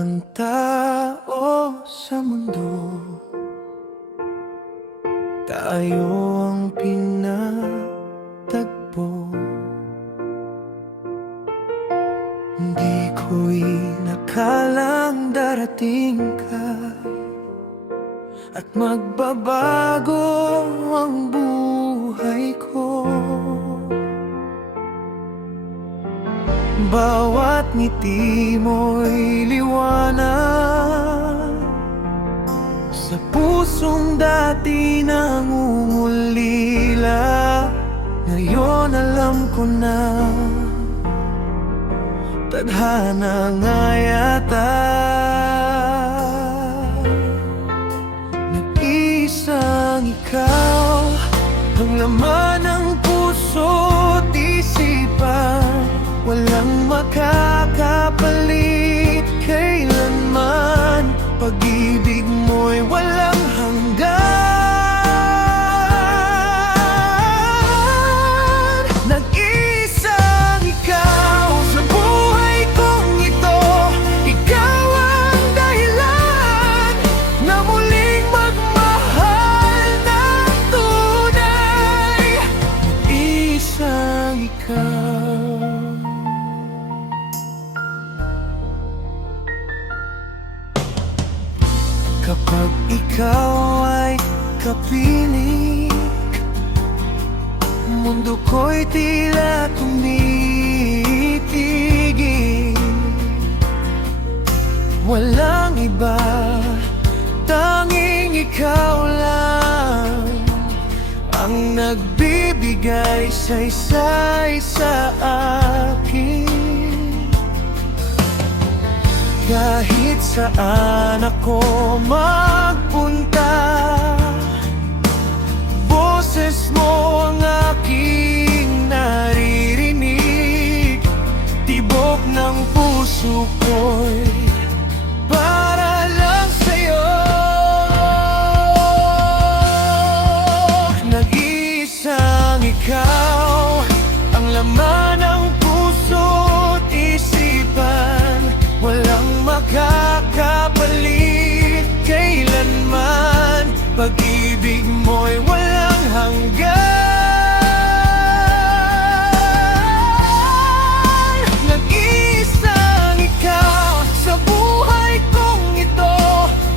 ng tao sa mundo, tayo ang pinatagpo. Hindi ko'y nakalang darating ka at magbabago ang buhay ko. Bawat ngiti mo'y liwanag sa pusong dati nangungulila. Ngayon alam ko na tadhana nga yata. Nag-iisang ikaw ang laman ng puso't isipan, walang makakapalit kailanman. Pag-ibig mo'y walang hanggan. Nag-iisang ikaw sa buhay kong ito, ikaw ang dahilan na muling magmahal ng tunay. Nag-iisang ikaw. Kapag ikaw ay kapiling, mundo ko'y tila tumitigil. Walang iba, tanging ikaw lang ang nagbibigay saysay sa akin. Kahit saan ako magpunta, boses mo ang aking naririnig. Tibok ng puso ko'y para lang sa'yo. Nag-iisang ikaw ang laman ng puso't isipan, walang makakapalit kailanman. Pag-ibig mo'y walang hanggan. Nag-iisang ikaw sa buhay kong ito,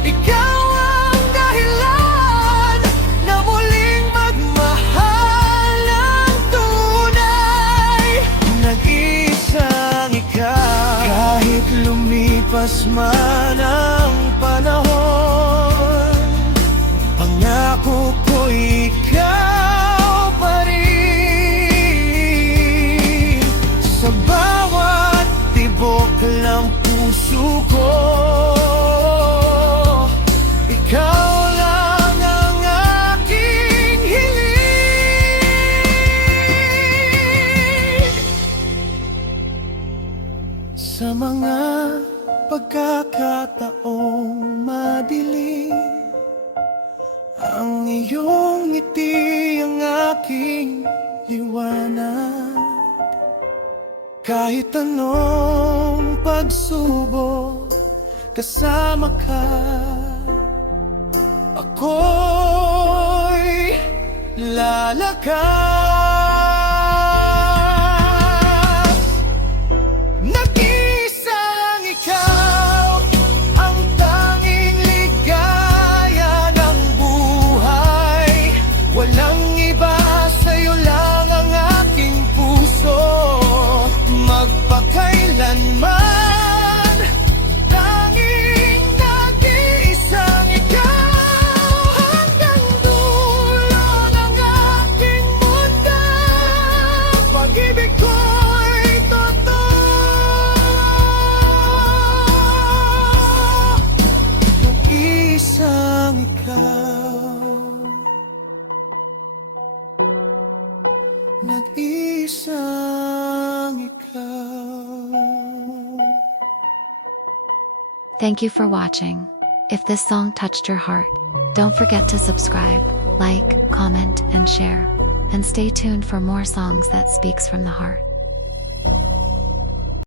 ikaw ang dahilan na muling magmahal ng tunay. Nag-iisang ikaw. Kahit lumipas man ang panahon, pangako ko'y ikaw pa rin. Sa bawat tibok ng puso ko, ikaw lang ang aking hiling. Sa mga pagkakataong madilim, ang iyong ngiti ang aking liwanag. Kahit anong pagsubok, kasama ka, ako'y lalakas. Nag-iisang ikaw ang tanging ligaya ng buhay. Walang iba, sa'yo lang ang aking puso magpakailanman. Tanging nag-iisang ikaw hanggang dulo ng aking mundo. Pag-ibig ko'y totoo. Nag-iisang ikaw, nag-iisang ikaw. Thank you for watching. If this song touched your heart, don't forget to subscribe, like, comment, and share. And stay tuned for more songs that speaks from the heart.